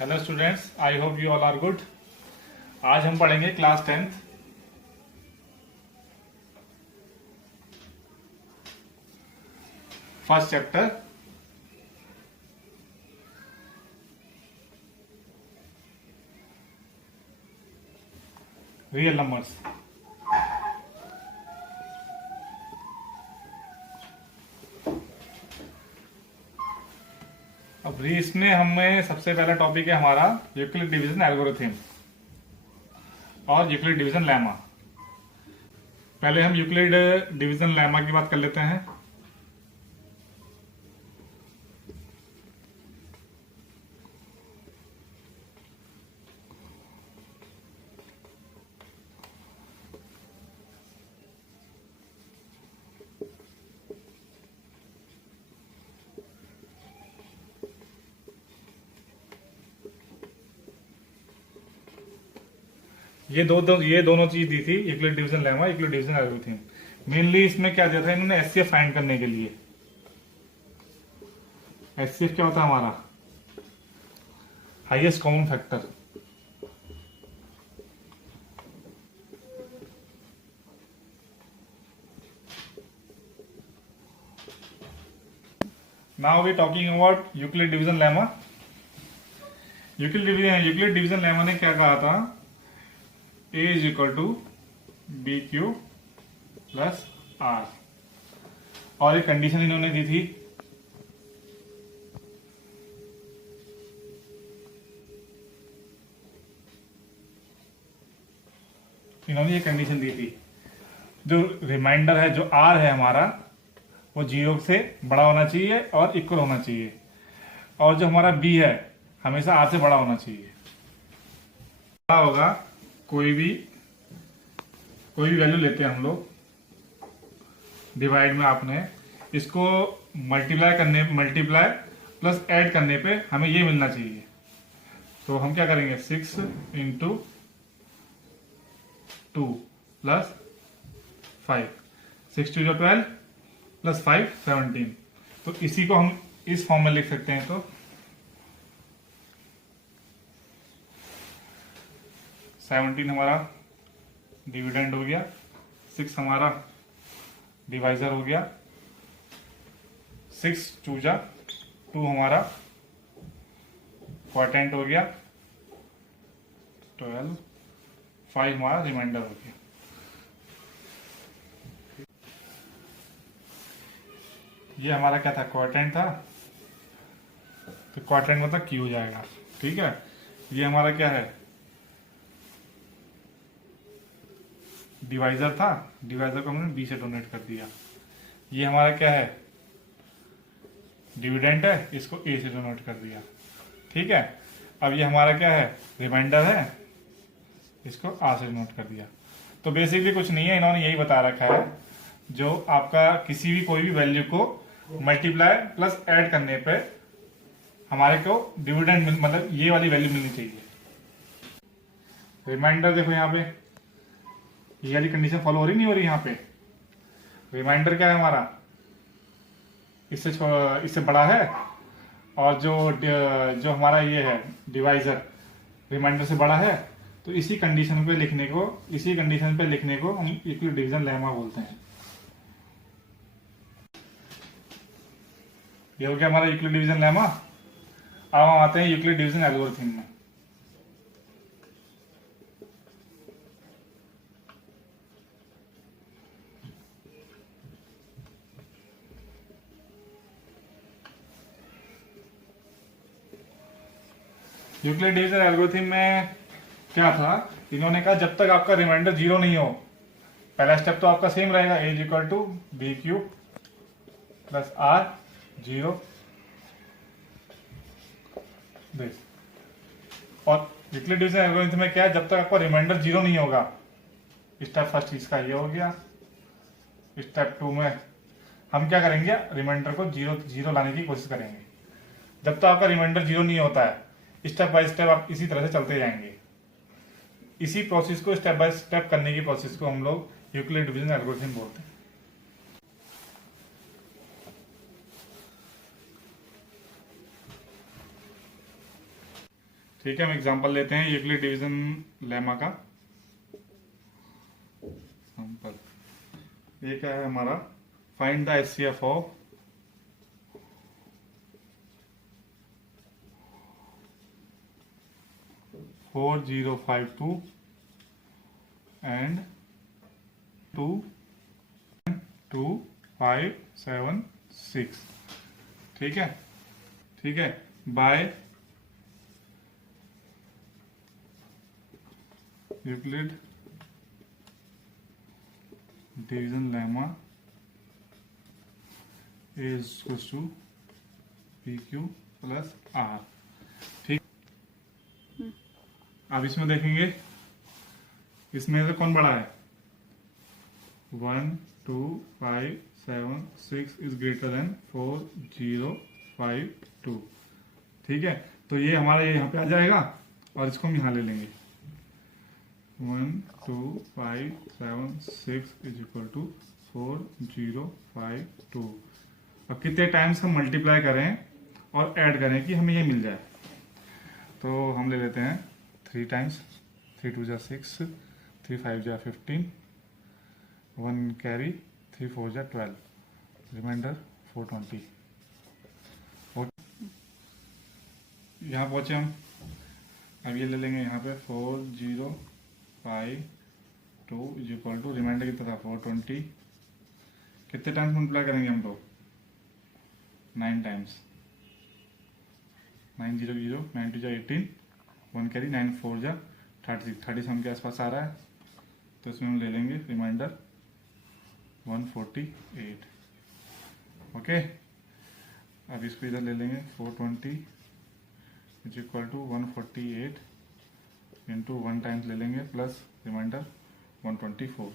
Hello students, I hope you all are good. आज हम पढ़ेंगे class 10th first chapter real numbers. अब इसमें हमें सबसे पहला टॉपिक है हमारा यूक्लिड डिवीजन एल्गोरिथम और यूक्लिड डिवीजन लेमा। पहले हम यूक्लिड डिवीजन लेमा की बात कर लेते हैं। ये दोनों चीज दी थी, Euclid division lemma, Euclid division algorithm. Mainly इसमें क्या दिया था इन्होंने, एचसीएफ फाइंड करने के लिए। एचसीएफ क्या होता है हमारा? Highest common factor. Now we talking about Euclid division lemma. Euclid division lemma ने क्या कहा था? A is equal to B Q plus R, और एक कंडीशन इन्होंने दी थी, इन्होंने ये कंडीशन दी थी, जो रिमाइंडर है, जो आर है हमारा, वो 0 से बड़ा होना चाहिए और इक्वल होना चाहिए, और जो हमारा बी है हमेशा आर से बड़ा होना चाहिए। क्या होगा? कोई भी वैल्यू लेते हैं हम लोग, डिवाइड में आपने इसको मल्टीप्लाई प्लस ऐड करने पे हमें ये मिलना चाहिए। तो हम क्या करेंगे? 6 इंटू 2 प्लस 5, 6 2 12 प्लस 5 17। तो इसी को हम इस फॉर्म में लिख सकते हैं। तो 17 हमारा डिविडेंड हो गया, 6 हमारा डिवाइजर हो गया, 6 चूजा 2 हमारा क्वार्टेंट हो गया, 12 5 हमारा रिमाइंडर हो गया। ये हमारा क्या था? क्वार्टेंट था, तो क्वार्टेंट मतलब क्यू हो जाएगा। ठीक है, ये हमारा क्या है? डिवाइजर था, डिवाइजर को हमने बी से डोनेट कर दिया। ये हमारा क्या है? डिविडेंड है, इसको ए से डोनेट कर दिया। ठीक है, अब ये हमारा क्या है? रिमाइंडर है, इसको आर से डोनेट कर दिया। तो बेसिकली कुछ नहीं है, इन्होंने यही बता रखा है, जो आपका किसी भी कोई भी वैल्यू को मल्टीप्लाई प्लस ऐड करने पे हमारे को डिविडेंड मतलब ये वाली वैल्यू मिलनी चाहिए। रिमाइंडर देखो यहाँ पे, ये वाली कंडीशन फॉलो हो रही नहीं हो रही? यहाँ पे रिमाइंडर क्या है हमारा? इससे बड़ा है, और जो हमारा ये है डिवाइजर रिमाइंडर से बड़ा है। तो इसी कंडीशन पे लिखने को हम यूक्लिड डिवीजन लेमा बोलते हैं। ये हो गया हमारा यूक्लिड डिवीजन लेमा। अब हम आते हैं यूक्लिड डिवीजन एल्गोरिथम में। यूक्लिड डिवीजन एल्गोरिथम में क्या था? इन्होंने कहा जब तक आपका रिमाइंडर 0 नहीं हो, पहला स्टेप तो आपका सेम रहेगा, a is equal to B Q plus R 0 this. और यूक्लिड डिवीजन एल्गोरिथम में क्या है? जब तक आपका रिमाइंडर 0 नहीं होगा, स्टेप फर्स्ट इसका ये हो गया। स्टेप 2 में हम क्या करेंगे? रिमाइंडर को 0 लाने की कोशिश करेंगे। जब तक आपका रिमाइंडर 0 नहीं होता है, स्टेप बाय स्टेप आप इसी तरह से चलते जाएंगे। इसी प्रोसेस को, स्टेप बाय स्टेप करने की प्रोसेस को हम लोग यूक्लिड डिवीजन एल्गोरिथम बोलते हैं। ठीक है, हम एग्जांपल लेते हैं यूक्लिड डिवीजन लेमा का सैंपल। ये क्या है हमारा, find the HCF of four 052 and 22576। ठीक है, ठीक है, by Euclid division lemma is equals to P Q plus R. ठीक, अब इसमें देखेंगे इसमें से कौन बड़ा है, 1 2 5 7 6 इज ग्रेटर देन 4 0 5 2। ठीक है, तो ये हमारा ये यहाँ पे आ जाएगा और इसको हम यहाँ ले लेंगे, 1 2 5 7 6 इज इक्वल टू 4 0 5 2। अब कितने टाइम्स हम मल्टीप्लाई करें और ऐड करें कि हमें ये मिल जाए, तो हम ले लेते हैं 3 टाइम्स, 3 2 6, 3 5 15, 1 कैरी, 3 4 12, रिमाइंडर 420। यहाँ पहुंचे हम, अब ये ले लेंगे यहाँ पे 4 0 5 2 इज इक्वल टू, रिमाइंडर कितना था 420, कितने टाइम्स मल्टीप्लाई करेंगे हम लोग, 9 टाइम्स, 9 0 0, 9 2 18, 1 कैरी, 9 4 30, 30 हम के आसपास आ रहा है, तो इसमें हम ले लेंगे रिमाइंडर 148। ओके, अब इसको इधर ले लेंगे 420 is equal to 148 into 1 times ले लेंगे प्लस रिमाइंडर 124।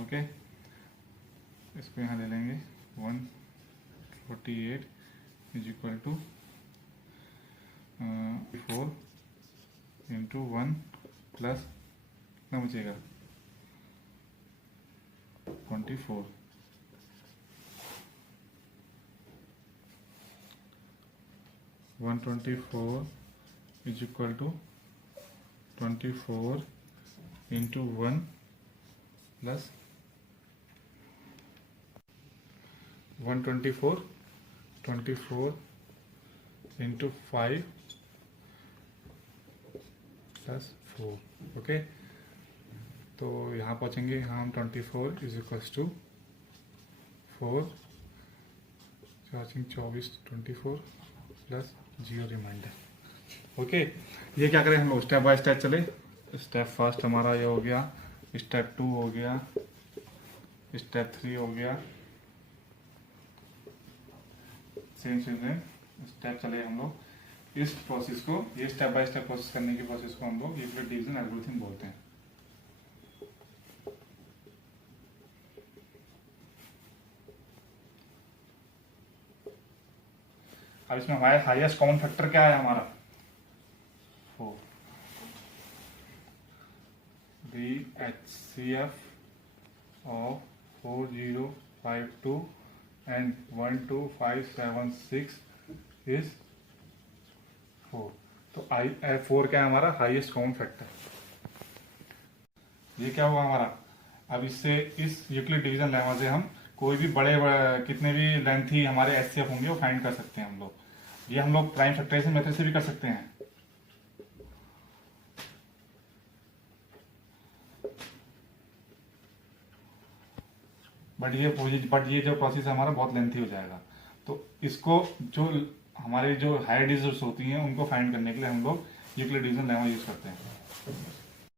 ओके, इसको यहाँ ले लेंगे 148 is equal to 4 into 1 plus कितना बचेगा 24। 124 is equal to 24 into 1 plus 124, 24 into 5 plus 4। Okay, तो यहाँ पहुँचेंगे, यहाँ हम 24 is equals to 4 24 24 plus 0 reminder. Okay, ये क्या करें हम लोग, स्टेप बाय स्टेप चले। स्टेप फर्स्ट हमारा ये हो गया, स्टेप 2 हो गया, स्टेप 3 हो गया, सेम स्टेप चले हम लोग। इस प्रोसेस को, ये स्टेप बाय स्टेप प्रोसेस करने की प्रोसेस को हम लोग यूक्लिड डिवीजन एल्गोरिथम बोलते हैं। अब इसमें हमारे हाईएस्ट कॉमन फैक्टर क्या है हमारा, 4। दी HCF ऑफ 4052 एंड 12576 इज 4। तो 4 क्या है हमारा हाईएस्ट कॉमन फैक्टर। ये क्या हुआ हमारा, अब इससे इस यूक्लिड डिवीजन लेमा से हम कोई भी बड़े कितने भी लेंथी हमारे एचसीएफ होंगे वो फाइंड कर सकते हैं हम लोग। ये हम लोग प्राइम फैक्टराइजेशन मेथड से भी कर सकते हैं। बट ये जो प्रोसेस है हमारा बहुत लेंथी हो जाएगा, तो इसको जो हमारे जो हायर डिजिट्स होती हैं उनको फाइंड करने के लिए हम लोग यूक्लिड डिवीजन लेमा यूज करते हैं।